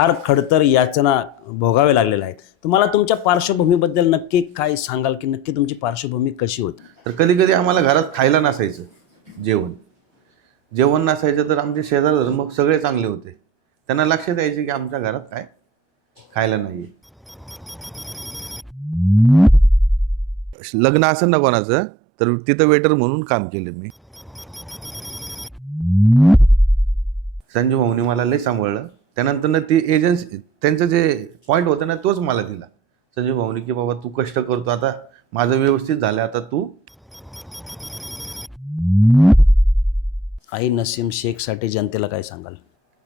फार खडतर याचना भोगावे लागलेल्या आहेत. तुम्हाला तुमच्या पार्श्वभूमीबद्दल नक्की काय सांगाल की नक्की तुमची पार्श्वभूमी कशी होती? तर कधी कधी आम्हाला घरात खायला नसायचं जेवण. जेवण नसायचं तर आमचे शेजार धर्म सगळे चांगले होते. त्यांना लक्ष द्यायचे की आमच्या घरात काय खायला नाही लग्न असेल ना कोणाचं तर तिथं वेटर म्हणून काम केलं मी. संजू भाऊनी मला लय सांभाळलं. त्यानंतर ती एजन्सी त्यांचं जे पॉईंट होतं ना तोच मला दिला. संजू भाऊनी की बाबा तू कष्ट करतो. आता माझं व्यवस्थित झालं आता तू आई नसीम शेखसाठी जनतेला काय सांगाल?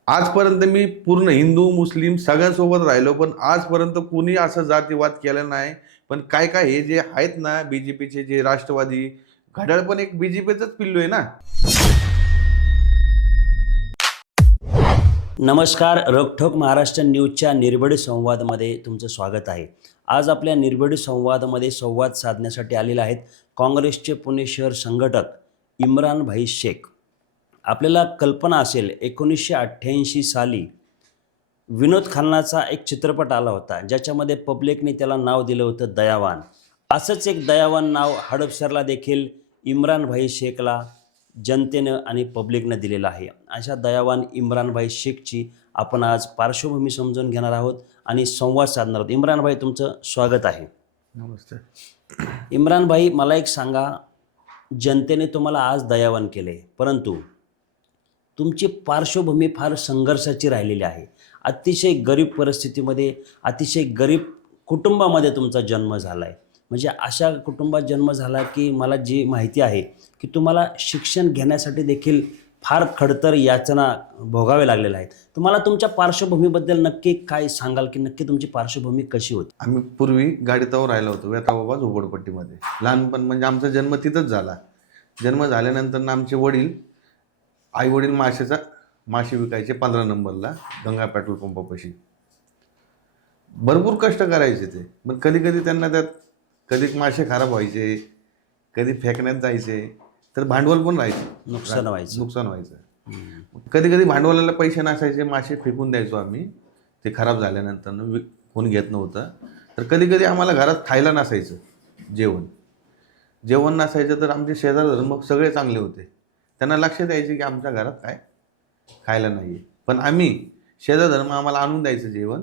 आजपर्यंत मी पूर्ण हिंदू मुस्लिम सगळ्यांसोबत राहिलो पण आजपर्यंत कुणी असं जातीवाद केला नाही. पण काय काय हे जे आहेत ना बी जे पीचे जे राष्ट्रवादी घड्याळ पण एक बी जे पीचंच पिल्लू आहे ना. नमस्कार रोकठोक महाराष्ट्र न्यूजच्या निर्भडी संवादमध्ये तुमचं स्वागत आहे. आज आपल्या निर्भडी संवादामध्ये संवाद साधण्यासाठी आलेले आहेत काँग्रेसचे पुणे शहर संघटक इम्रान भाई शेख. आपल्याला कल्पना असेल एकोणीसशे अठ्ठ्याऐंशी साली विनोद खन्नाचा एक चित्रपट आला होता ज्याच्यामध्ये पब्लिकने त्याला नाव दिलं होतं दयावान. असंच एक दयावान नाव हडपसरला देखील इम्रान भाई शेखला जनतेनं आणि पब्लिकनं दिलेलं आहे. अशा दयावान इम्रानभाई शेखची आपण आज पार्श्वभूमी समजून घेणार आहोत आणि संवाद साधणार आहोत. इम्रानभाई तुमचं स्वागत आहे. नमस्ते. इम्रानभाई मला एक सांगा जनतेने तुम्हाला आज दयावान केले परंतु तुमची पार्श्वभूमी फार संघर्षाची राहिलेली आहे. अतिशय गरीब परिस्थितीमध्ये अतिशय गरीब कुटुंबामध्ये तुमचा जन्म झाला आहे म्हणजे अशा कुटुंबात जन्म झाला की मला जी माहिती आहे की तुम्हाला शिक्षण घेण्यासाठी देखील फार खडतर याचना भोगावे लागलेल्या आहेत. तुम्हाला तुमच्या पार्श्वभूमीबद्दल नक्की काय सांगाल की नक्की तुमची पार्श्वभूमी कशी होती? आम्ही पूर्वी गाडीतावर राहिलो होतो वेताबाबा झोपडपट्टीमध्ये लहानपण म्हणजे आमचा जन्म तिथंच झाला. जन्म झाल्यानंतर ना आमचे वडील आई वडील माशाचा मासे विकायचे पंधरा नंबरला गंगा पेट्रोल पंपापाशी भरपूर कष्ट करायचे ते. पण कधी कधी त्यांना त्यात कधी मासे खराब व्हायचे कधी फेकण्यात जायचे तर भांडवल पण राहायचे? नुकसान व्हायचं. नुकसान व्हायचं. कधी कधी भांडवलाला पैसे नसायचे मासे फेकून द्यायचो आम्ही. ते खराब झाल्यानंतर विक कोण घेत नव्हतं. तर कधी कधी आम्हाला घरात खायला नसायचं जेवण. जेवण नसायचं तर आमचे शेजार धर्म सगळे चांगले होते. त्यांना लक्ष द्यायचे की आमच्या घरात काय? खायला नाही आहे पण आम्ही शेजार धर्म आम्हाला आणून द्यायचं जेवण.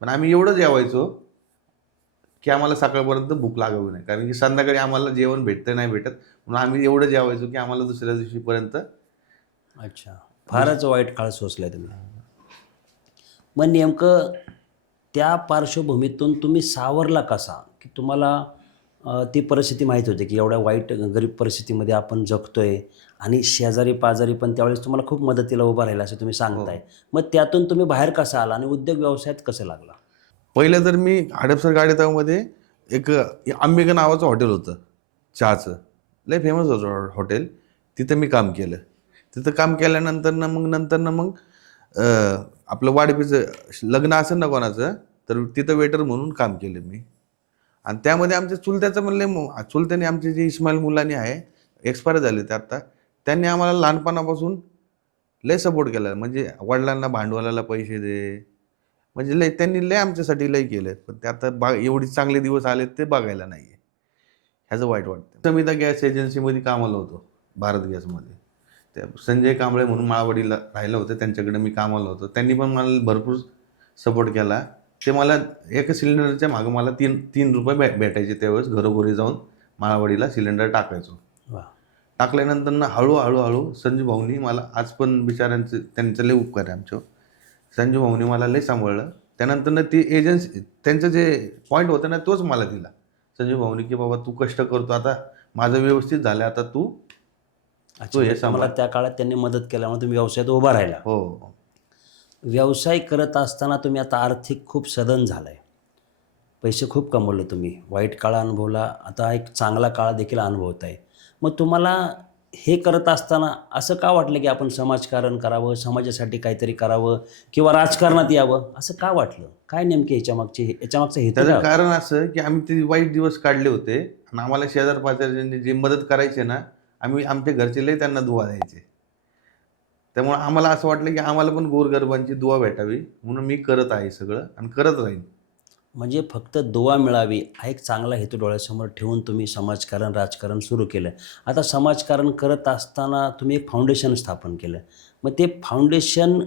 पण आम्ही एवढं जेवायचो की आम्हाला सकाळपर्यंत भूक लागावी नाही. कारण की संध्याकाळी आम्हाला जेवण भेटतं नाही भेटत म्हणून आम्ही एवढं जेवायचो की आम्हाला दुसऱ्या दिवशीपर्यंत अच्छा. फारच वाईट काळ सोसलाय तुम्ही मग नेमकं त्या पार्श्वभूमीतून तुम्ही सावरला कसा? की तुम्हाला ती परिस्थिती माहीत होती की एवढ्या वाईट गरीब परिस्थितीमध्ये आपण जगतोय आणि शेजारी पाजारी पण त्यावेळेस तुम्हाला खूप मदतीला उभा राहिला असं तुम्ही सांगताय. मग त्यातून तुम्ही बाहेर कसा आला आणि उद्योग व्यवसायात कसं लागला? पहिलं तर मी हडपसर गाडीतावमध्ये एक आंबेगा नावाचं हॉटेल होतं चहाचं. लय फेमस होतं हॉ- हॉटेल. तिथं मी काम केलं. तिथं काम केल्यानंतर ना मग नंतर ना मग आपलं वाढपीचं लग्न असेल ना कोणाचं तर तिथं वेटर म्हणून काम केलं मी. आणि त्यामध्ये आमच्या चुलत्याचं म्हणले चुलत्याने आमचे जे इस्माईल मुलांनी आहे एक्सपायर झाले ते आत्ता त्यांनी आम्हाला लहानपणापासून लय सपोर्ट केला. म्हणजे वडिलांना भांडवलाला पैसे दे म्हणजे लय त्यांनी लय आमच्यासाठी लय केलं पण ते आता बा एवढे चांगले दिवस आले ते बघायला नाही आहे ह्याचं वाईट वाटतं समिता गॅस एजन्सीमध्ये कामाला होतो भारत गॅसमध्ये. त्या संजय कांबळे म्हणून माळवाडीला राहिलं होतं त्यांच्याकडे मी कामाला होतो. त्यांनी पण मला भरपूर सपोर्ट केला. ते मला एका सिलेंडरच्या मागं मला तीन तीन रुपये भे भेटायचे त्यावेळेस घरोघरी जाऊन माळवाडीला सिलेंडर टाकायचो. टाकल्यानंतर ना हळूहळू हळू संजू भाऊनी मला आज पण बिचाऱ्यांचे त्यांचं लय उपकार आहे आमच्यावर. संजू भाऊनी मला लय सांभाळलं. त्यानंतर ना ती एजन्सी त्यांचं जे पॉईंट होतं ना तोच मला दिला. संजू भाऊनी की बाबा तू कष्ट करतो आता माझं व्यवस्थित झालं आता तू अच्छा हे म्हणजे तुम्हाला सांभाळ. त्या काळात त्यांनी मदत केल्यामुळे तुम्ही व्यवसायात उभा राहिला. हो. व्यवसाय करत असताना तुम्ही आता आर्थिक खूप सदन झालाय. पैसे खूप कमवले तुम्ही. वाईट काळ अनुभवला. आता एक चांगला काळ देखील अनुभवत आहे मग तुम्हाला हे करत असताना असं का वाटलं की आपण समाजकारण करावं समाजासाठी काहीतरी करावं किंवा राजकारणात यावं? असं का वाटलं? काय नेमके याच्यामागचं हेतू त्याचं काय? कारण असं की आम्ही ते वाईट दिवस काढले होते आणि आम्हाला शेजार पाजारच्यांनी जे मदत करायचे ना आम्ही आमच्या घरचे लय त्यांना दुवा द्यायचे. त्यामुळे आम्हाला असं वाटलं की आम्हाला पण गोरगरिबांची दुवा भेटावी म्हणून मी करत आहे सगळं आणि करत राहीन. म्हणजे फक्त दुवा मिळावी हा एक चांगला हेतू डोळ्यासमोर ठेवून तुम्ही समाजकारण राजकारण सुरू केलं. आता समाजकारण करत असताना तुम्ही एक फाउंडेशन स्थापन केलं. मग ते फाउंडेशन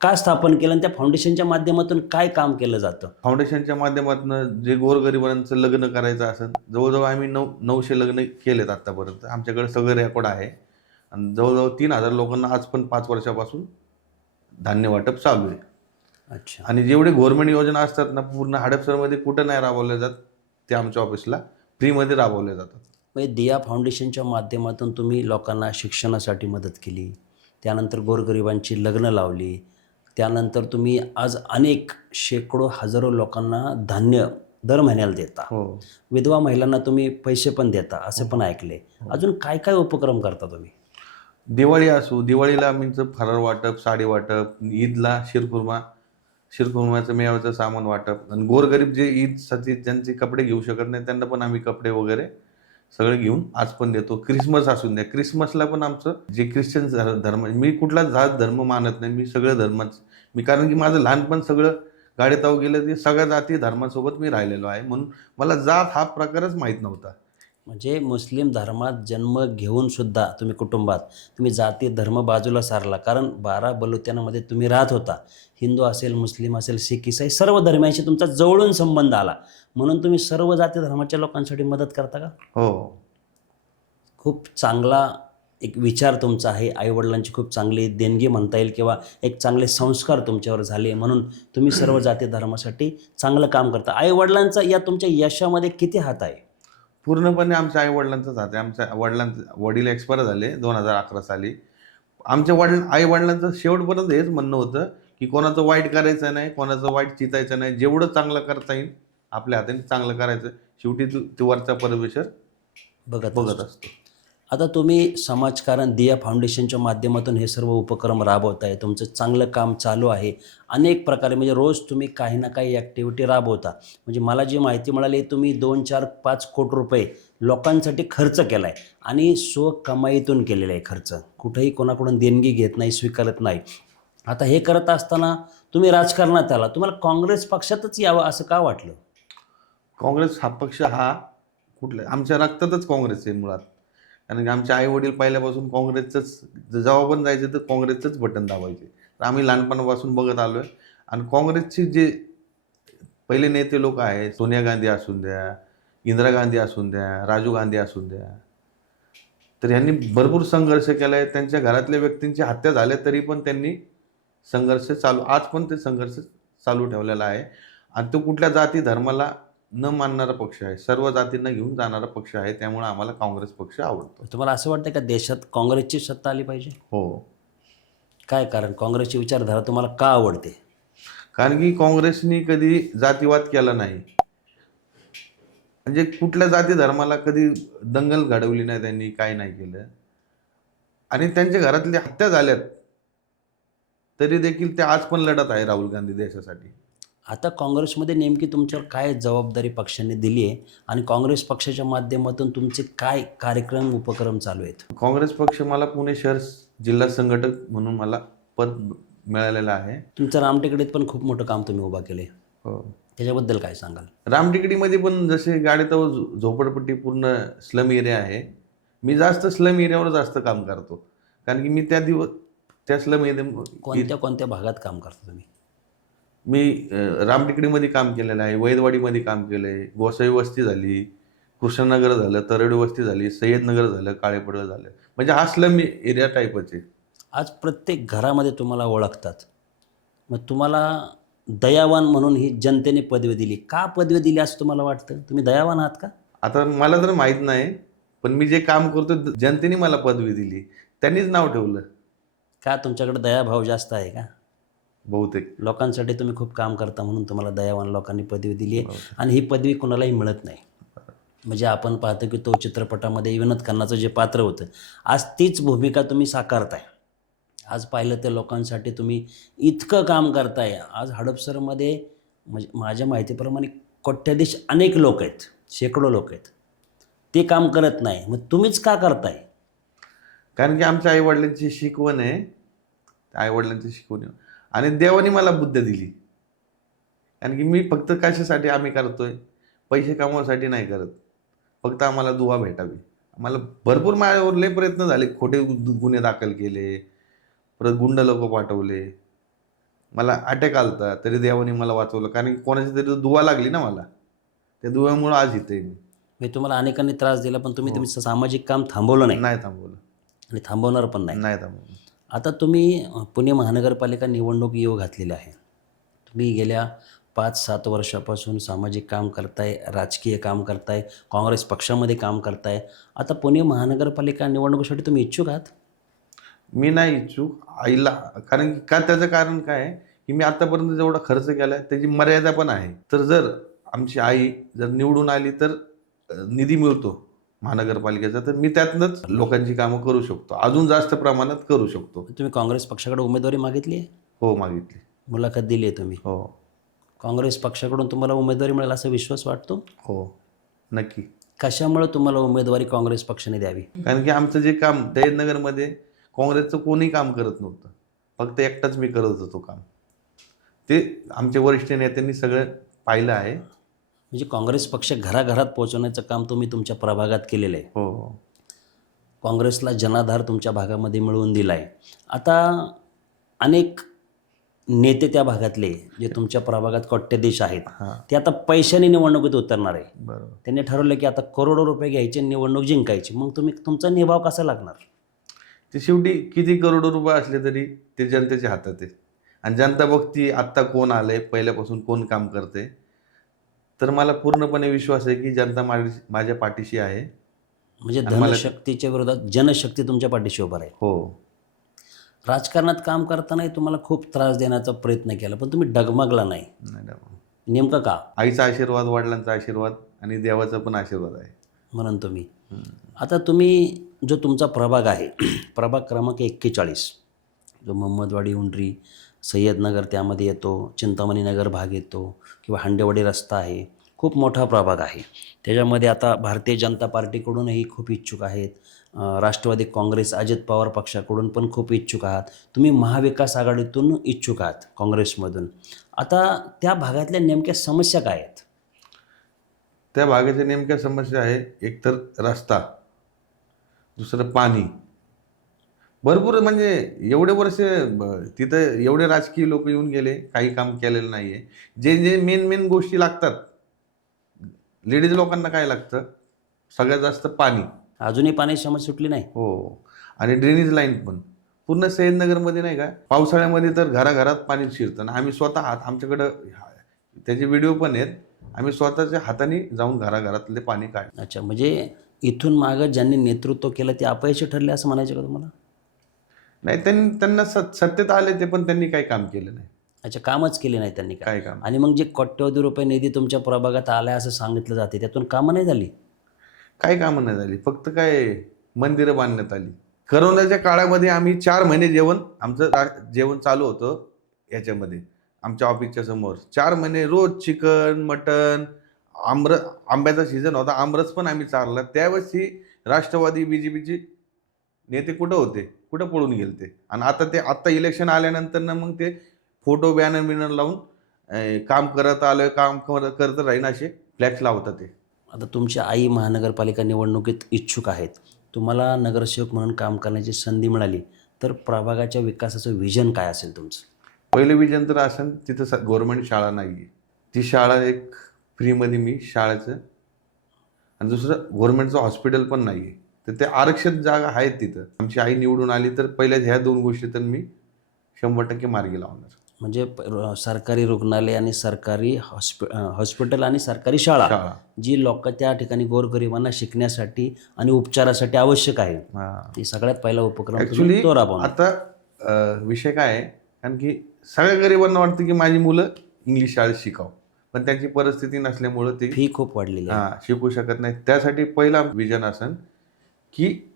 का स्थापन केलं आणि त्या फाउंडेशनच्या माध्यमातून काय काम केलं जातं? फाउंडेशनच्या माध्यमातून जे गोरगरिबांचं लग्न करायचं असेल जवळजवळ आम्ही नऊ नऊशे लग्न केलेत आत्तापर्यंत. आमच्याकडे सगळं रेकॉर्ड आहे. आणि जवळजवळ तीन हजार लोकांना आज पण पाच वर्षापासून धान्य वाटप चालू आहे. अच्छा. आणि जेवढे गव्हर्नमेंट योजना असतात ना पूर्ण हडपसरमध्ये कुठं नाही राबवल्या जात ते आमच्या ऑफिसला फ्रीमध्ये राबवल्या जातात. म्हणजे दिया फाउंडेशनच्या माध्यमातून तुम्ही लोकांना शिक्षणासाठी मदत केली त्यानंतर गोरगरिबांची लग्न लावली त्यानंतर तुम्ही आज अनेक शेकडो हजारो लोकांना धान्य दर महिन्याला देता. हो. विधवा महिलांना तुम्ही पैसे पण देता असे पण ऐकले. अजून काय काय उपक्रम करता तुम्ही? दिवाळी असो दिवाळीला आमचं फराळ वाटप साडी वाटप ईदला शिरखुर्मा शिरखुर्माचं मेवाचं सामान वाटप. आणि गोरगरीब जे ईदसाठी ज्यांचे कपडे घेऊ शकत नाही त्यांना पण आम्ही कपडे वगैरे सगळे घेऊन आज पण देतो. क्रिसमस असून द्या. क्रिसमसला पण आमचं जे ख्रिश्चन धर- धर्म मी कुठला जात धर्म मानत नाही मी सगळं धर्मच. मी कारण की माझं लहानपण सगळं गाडीत गेलं ते सगळ्या जाती धर्मासोबत मी राहिलेलो आहे. म्हणून मला जात हा प्रकारच माहीत नव्हता. म्हणजे मुस्लिम धर्मात जन्म घेऊन सुद्धा तुम्ही कुटुंबात तुम्ही जाती धर्म बाजूला सारला. कारण बारा बलुत्यानामध्ये तुम्ही राहत होता. हिंदू असेल मुस्लिम असेल सिख इसाई सर्व धर्मांशी तुमचा जवळून संबंध आला. म्हणून तुम्ही सर्व जाती धर्माच्या लोकांसाठी मदत करता का? हो. खूप चांगला एक विचार तुमचा आहे. आईवडिलांची खूप चांगली देणगी म्हणता येईल किंवा एक चांगले संस्कार तुमच्यावर झाले. म्हणून तुम्ही सर्व जाती धर्मासाठी चांगलं काम करता. आईवडिलांचा या तुमच्या यशामध्ये किती हात आहे? पूर्णपणे आमच्या आई वडिलांचंच आहे. आमच्या वडिलांचं वडील एक्सपायर झाले दोन हजार अकरा साली. आमच्या वडील आई वडिलांचं शेवटपर्यंत हेच म्हणणं होतं की कोणाचं वाईट करायचं नाही कोणाचं वाईट चितायचं नाही. जेवढं चांगलं करता येईल आपल्या हाताने चांगलं करायचं. शेवटी तू तू वरचा परमेश्वर बघत बघत. असतो. आता तुम्ही समाजकारण दिया फाउंडेशनच्या माध्यमातून हे सर्व उपक्रम राबवताय. तुमचं चांगलं काम चालू आहे. अनेक प्रकारे म्हणजे रोज तुम्ही काही ना काही ॲक्टिव्हिटी राबवता. म्हणजे मला जी माहिती मिळाली तुम्ही दोन चार पाच कोटी रुपये लोकांसाठी खर्च केला आहे आणि स्वकमाईतून केलेला आहे खर्च. कुठेही कोणाकडून देणगी घेत नाही स्वीकारत नाही. आता हे करत असताना तुम्ही राजकारणात आला. तुम्हाला काँग्रेस पक्षातच यावं असं का वाटलं? काँग्रेस हा पक्ष हा कुठला आमच्या रक्तातच काँग्रेस आहे मुळात. कारण की आमचे आई वडील पहिल्यापासून काँग्रेसचंच जेव्हा पण जायचं तर काँग्रेसचंच बटन दाबायचे. तर आम्ही लहानपणापासून बघत आलो आहे आणि काँग्रेसचे जे पहिले नेते लोक आहेत सोनिया गांधी असून द्या इंदिरा गांधी असून द्या राजीव गांधी असून द्या तर यांनी भरपूर संघर्ष केला आहे त्यांच्या घरातल्या व्यक्तींची हत्या झाल्या तरी पण त्यांनी संघर्ष चालू आज पण ते संघर्ष चालू ठेवलेला आहे. आणि तो कुठल्या जाती धर्माला न मानणारा पक्ष आहे. सर्व जातींना घेऊन जाणारा पक्ष आहे. त्यामुळे आम्हाला काँग्रेस पक्ष आवडतो. तुम्हाला असं वाटतं का देशात काँग्रेसची सत्ता आली पाहिजे? हो. काय कारण? काँग्रेसची विचारधारा तुम्हाला का आवडते? कारण की काँग्रेसनी कधी जातीवाद केला नाही. म्हणजे कुठल्या जाती धर्माला कधी दंगल घडवली नाही त्यांनी काय नाही केलं. आणि त्यांच्या घरातल्या हत्या झाल्यात. तरी देखील ते आज पण लढत आहे राहुल गांधी देशासाठी. आता काँग्रेसमध्ये नेमकी तुमच्यावर काय जबाबदारी पक्षाने दिली आहे? आणि काँग्रेस पक्षाच्या माध्यमातून तुमचे काय कार्यक्रम उपक्रम चालू आहेत? काँग्रेस पक्ष मला पुणे शहर जिल्हा संघटक म्हणून मला पद मिळालेलं आहे. तुमचं रामटेकडीत पण खूप मोठं काम तुम्ही उभा केले हो. त्याच्याबद्दल काय सांगाल? रामटेकडीमध्ये पण जसे गाडीत झोपडपट्टी पूर्ण स्लम एरिया आहे. मी जास्त स्लम एरियावर जास्त काम करतो. कारण की मी त्या दिवस त्या स्लम एरिया कोणत्या कोणत्या भागात काम करता तुम्ही? मी रामटेकडीमध्ये काम केलेलं आहे वैदवाडीमध्ये काम केलं आहे गोसाई वस्ती झाली कृष्णनगर झालं तरडी वस्ती झाली सय्यदनगर झालं काळेपडळ झालं. म्हणजे हा स्लम एरिया टाईपच आहे. आज प्रत्येक घरामध्ये तुम्हाला ओळखतात. मग तुम्हाला दयावान म्हणून ही जनतेने पदवी दिली. का पदवी दिली असं तुम्हाला वाटतं? तुम्ही दयावान आहात का? आता मला तर माहीत नाही पण मी जे काम करतो जनतेने मला पदवी दिली. त्यांनीच नाव ठेवलं. का तुमच्याकडे दयाभाव जास्त आहे का? बहुतेक. लोकांसाठी तुम्ही खूप काम करता म्हणून तुम्हाला दयावान लोकांनी पदवी दिली आहे. आणि ही पदवी कोणालाही मिळत नाही. म्हणजे आपण पाहतो की तो चित्रपटामध्ये विनोद खन्नाचं जे पात्र होतं आज तीच भूमिका तुम्ही साकारताय. आज पाहिलं तर लोकांसाठी तुम्ही इतकं काम करताय. आज हडपसरमध्ये म्हणजे माझ्या माहितीप्रमाणे कोट्याधीश अनेक लोक आहेत शेकडो लोक आहेत. ते काम करत नाही. मग तुम्हीच का करताय? कारण की आमच्या आईवडिलांची शिकवण आहे. आईवडिलांची शिकवण. आणि देवाने मला बुद्ध दिली. कारण की मी फक्त कशासाठी आम्ही करतोय? पैसे कमवण्यासाठी नाही करत. फक्त आम्हाला दुवा भेटावी. आम्हाला भरपूर माझ्यावर लय प्रयत्न झाले. खोटे गुन्हे दाखल केले. परत गुंड लोक पाठवले. मला अटॅक आलता. तरी देवाने मला वाचवलं. कारण की कोणाची तरी दुवा लागली ना मला. त्या दुव्यामुळं आज इथे मी. म्हणजे तुम्हाला अनेकांनी त्रास दिला पण तुम्ही हो. तुमचं सामाजिक काम थांबवलं नाही. नाही थांबवलं. आणि थांबवणार पण नाही. नाही थांबवलं. आता तुम्ही पुणे महानगरपालिका निवडणूक येऊ घातलेली आहे. तुम्ही गेल्या पाच सात वर्षापासून सामाजिक काम करताय राजकीय काम करताय काँग्रेस पक्षामध्ये काम करताय. आता पुणे महानगरपालिका निवडणुकीसाठी तुम्ही इच्छुक आहात? मी नाही इच्छुक. आईला कारण की का त्याचं कारण काय आहे? की मी आतापर्यंत जेवढा खर्च केला आहे त्याची मर्यादा पण आहे. तर जर आमची आई जर निवडून आली तर निधी मिळतो. महानगरपालिकेचा तर मी त्यातनंच लोकांची कामं करू शकतो. अजून जास्त प्रमाणात करू शकतो. तुम्ही काँग्रेस पक्षाकडे उमेदवारी मागितली आहे? हो मागितली. मुलाखत दिली आहे तुम्ही. हो. काँग्रेस पक्षाकडून तुम्हाला उमेदवारी मिळेल असा विश्वास वाटतो? हो नक्की. कशामुळे तुम्हाला उमेदवारी काँग्रेस पक्षाने द्यावी? कारण की आमचं जे काम दयनगरमध्ये काँग्रेसचं कोणी काम करत नव्हतं. फक्त एकटाच मी करत होतो काम. ते आमचे वरिष्ठ नेत्यांनी सगळं पाहिलं आहे. म्हणजे काँग्रेस पक्ष घराघरात पोहोचवण्याचं काम तुम्ही तुमच्या प्रभागात केलेलं आहे. हो. काँग्रेसला जनाधार तुमच्या भागामध्ये मिळवून दिला आहे आता अनेक नेते त्या भागातले जे तुमच्या प्रभागात कोट्यदेश आहेत ते आता पैशाने निवडणुकीत उतरणार आहे. बरोबर. त्यांनी ठरवलं की आता करोडो रुपये घ्यायचे निवडणूक जिंकायची. मग तुम्ही तुमचा निभाव कसा लागणार? ते शेवटी किती करोडो रुपये असले तरी ते जनतेच्या हातात आहे. आणि जनता बघती आत्ता कोण आलंय पहिल्यापासून कोण काम करते तर मला पूर्णपणे विश्वास आहे की जनता माझी माझ्या पाठीशी आहे. म्हणजे धनशक्तीच्या विरोधात जनशक्ती तुमच्या पाठीशी उभा आहे हो. राजकारणात काम करतानाही तुम्हाला खूप त्रास देण्याचा प्रयत्न केला पण तुम्ही डगमगला नाही. नेमकं का? आईचा आशीर्वाद वडिलांचा आशीर्वाद आणि देवाचा पण आशीर्वाद आहे. म्हणून तुम्ही. आता तुम्ही जो तुमचा प्रभाग आहे प्रभाग क्रमांक एक्केचाळीस जो मोहम्मदवाडी उंडरी सय्यदनगर त्यामध्ये येतो चिंतामणी नगर भाग येतो किंवा हांडेवाडी रस्ता आहे. खूप मोठा प्रभाग आहे. त्याच्यामध्ये आता भारतीय जनता पार्टीकडूनही खूप इच्छुक आहेत. राष्ट्रवादी काँग्रेस अजित पवार पक्षाकडून पण खूप इच्छुक आहात. तुम्ही महाविकास आघाडीतून इच्छुक आहात काँग्रेसमधून. आता त्या भागातल्या नेमक्या समस्या काय आहेत? त्या भागाच्या नेमक्या समस्या आहे एकतर रस्ता दुसरं पाणी. भरपूर म्हणजे एवढे वर्ष तिथं एवढे राजकीय लोक येऊन गेले काही काम केलेलं नाही आहे जे जे मेन मेन गोष्टी लागतात लेडीज लोकांना काय लागतं? सगळ्यात जास्त पाणी. अजूनही पाणी समस्या सुटली नाही. हो. आणि ड्रेनेज लाईन पण. पूर्ण सह्याद्रनगरमध्ये नाही का? पावसाळ्यामध्ये तर घराघरात पाणी शिरतं. आणि आम्ही स्वतः हात आमच्याकडं त्याचे व्हिडिओ पण आहेत. आम्ही स्वतःच्या हाताने जाऊन घराघरातले पाणी काढ अच्छा म्हणजे इथून मागं ज्यांनी नेतृत्व केलं ते अपयशी ठरले असं म्हणायचं का तुम्हाला? नाही त्यांनी त्यांना सत सत्तेत आले ते पण त्यांनी काही काम केलं नाही. अच्छा कामच केले नाही त्यांनी काय? काय काम आणि मग जे कोट्यवधी रुपये निधी तुमच्या प्रभागात आलाय असं सांगितलं जाते त्यातून कामं नाही झाली? काय कामं नाही झाली. फक्त काय मंदिरं बांधण्यात आली. करोनाच्या काळामध्ये आम्ही चार महिने जेवण आमचं रा- जेवण चालू होतं याच्यामध्ये आमच्या ऑफिसच्या समोर. चार महिने रोज चिकन मटन आम्र आंब्याचा सीझन होता आमरस पण आम्ही चारला. त्यावेळेस ही राष्ट्रवादी बी जे पीची नेते कुठं होते? कुठं पळून गेले ते? आणि आता ते आत्ता इलेक्शन आल्यानंतर ना मग ते फोटो बॅनर बिनर लावून काम करत आलं काम कर- करत राहीन असे फ्लॅक्स लावतात ते. आता तुमची आई महानगरपालिका निवडणुकीत इच्छुक आहेत. तुम्हाला नगरसेवक म्हणून काम करण्याची संधी मिळाली तर प्रभागाच्या विकासाचं विजन काय असेल तुमचं? पहिलं विजन तर असं तिथं गव्हर्नमेंट शाळा नाही आहे ती शाळा एक फ्रीमध्ये मी शाळेचं आणि दुसरं गव्हर्नमेंटचं हॉस्पिटल पण नाही आहे तर ते आरक्षित जागा आहेत तिथं. आमची आई निवडून आली तर पहिल्या ह्या दोन गोष्टी तर मी शंभर टक्के मार्गी लावणार. म्हणजे सरकारी रुग्णालय आणि सरकारी हॉस्पि हॉस्पिटल आणि सरकारी शाळा जी लोक त्या ठिकाणी गोरगरिबांना शिकण्यासाठी आणि उपचारासाठी आवश्यक आहे. हा. ती सगळ्यात पहिला उपक्रम आता विषय काय आहे? कारण की सगळ्या गरिबांना वाटतं की माझी मुलं इंग्लिश शाळेत शिकावं. पण त्यांची परिस्थिती नसल्यामुळं ते फी खूप वाढलेली शिकू शकत नाही त्यासाठी पहिला विजन असन की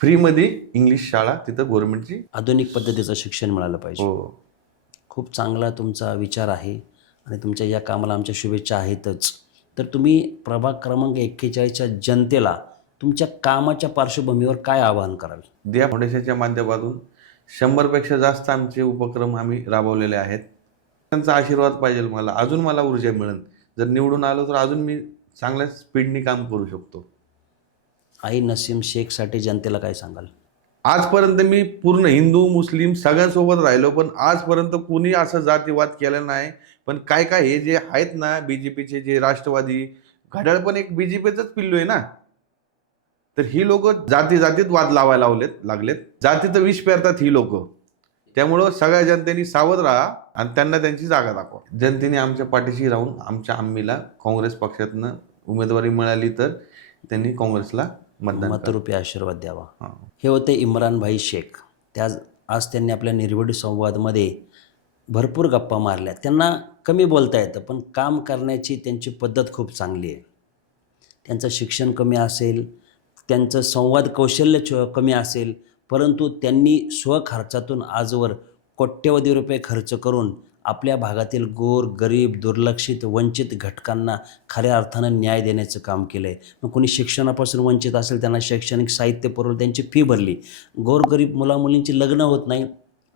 फ्रीमध्ये इंग्लिश शाळा तिथं गव्हर्नमेंटची आधुनिक पद्धतीचं शिक्षण मिळालं पाहिजे. हो. खूप चांगला तुमचा विचार आहे आणि तुमच्या या कामाला आमच्या शुभेच्छा आहेतच. तर तुम्ही प्रभाग क्रमांक एक्केचाळीसच्या जनतेला तुमच्या कामाच्या पार्श्वभूमीवर काय आवाहन कराल? दिया फाउंडेशनच्या माध्यमातून शंभरपेक्षा जास्त आमचे उपक्रम आम्ही राबवलेले आहेत. त्यांचा आशीर्वाद पाहिजे मला. अजून मला ऊर्जा मिळेल. जर निवडून आलो तर अजून मी चांगल्या स्पीडनी काम करू शकतो. आई नसीम शेखसाठी जनतेला काय सांगाल? आजपर्यंत मी पूर्ण हिंदू मुस्लिम सगळ्यांसोबत राहिलो पण आजपर्यंत कुणी असं जातीवाद केला नाही. पण काय काय हे जे आहेत ना बी जे पीचे जे राष्ट्रवादी घड्याळ पण एक बी जे पीचंच पिल्लू आहे ना? तर ही लोक जाती जातीत वाद लावायला लावलेत लागलेत. जातीचं विष पेरतात ही लोक. त्यामुळं सगळ्या जनतेने सावध राहा आणि त्यांना त्यांची जागा दाखवा. जनतेने आमच्या पाठीशी राहून आमच्या आम्हीला काँग्रेस पक्षातनं उमेदवारी मिळाली तर त्यांनी काँग्रेसला मतरूपी आशीर्वाद द्यावा. हां. होते इम्रानभाई शेख. त्या आज त्यांनी आपल्या निर्भीड संवादमध्ये भरपूर गप्पा मारल्या. त्यांना कमी बोलता येतं पण काम करण्याची त्यांची पद्धत खूप चांगली आहे. त्यांचं शिक्षण कमी असेल त्यांचं संवाद कौशल्य कमी असेल परंतु त्यांनी स्वखर्चातून आजवर कोट्यवधी रुपये खर्च करून आपल्या भागातील गोर गरीब दुर्लक्षित वंचित घटकांना खऱ्या अर्थानं न्याय देण्याचं काम केलं आहे मग कोणी शिक्षणापासून वंचित असेल त्यांना शैक्षणिक साहित्य पुरवलं त्यांची फी भरली. गोरगरीब मुलामुलींची लग्न होत नाही.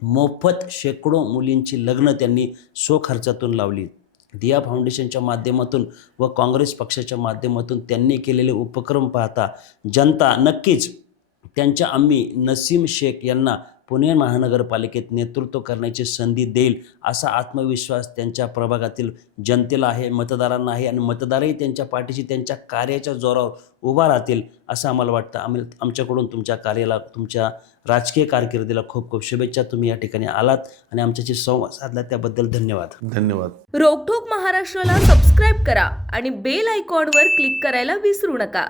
मोफत शेकडो मुलींची लग्न त्यांनी स्वखर्चातून लावली. दिया फाउंडेशनच्या माध्यमातून व काँग्रेस पक्षाच्या माध्यमातून त्यांनी केलेले उपक्रम पाहता जनता नक्कीच त्यांच्या आम्ही नसीम शेख यांना पुणे महानगरपालिकेत नेतृत्व करण्याची संधी देईल असा आत्मविश्वास त्यांच्या प्रभागातील जनतेला आहे मतदारांना आहे आणि मतदारही त्यांच्या पाठीशी त्यांच्या कार्याच्या जोरावर उभा राहतील असं आम्हाला वाटतं. आम्ही आमच्याकडून तुमच्या कार्याला तुमच्या राजकीय कारकिर्दीला खूप खूप शुभेच्छा. तुम्ही या ठिकाणी आलात आणि आमच्याशी संवाद साधला. त्याबद्दल धन्यवाद. धन्यवाद. रोकठोक महाराष्ट्राला सबस्क्राईब करा आणि बेल आयकॉनवर क्लिक करायला विसरू नका.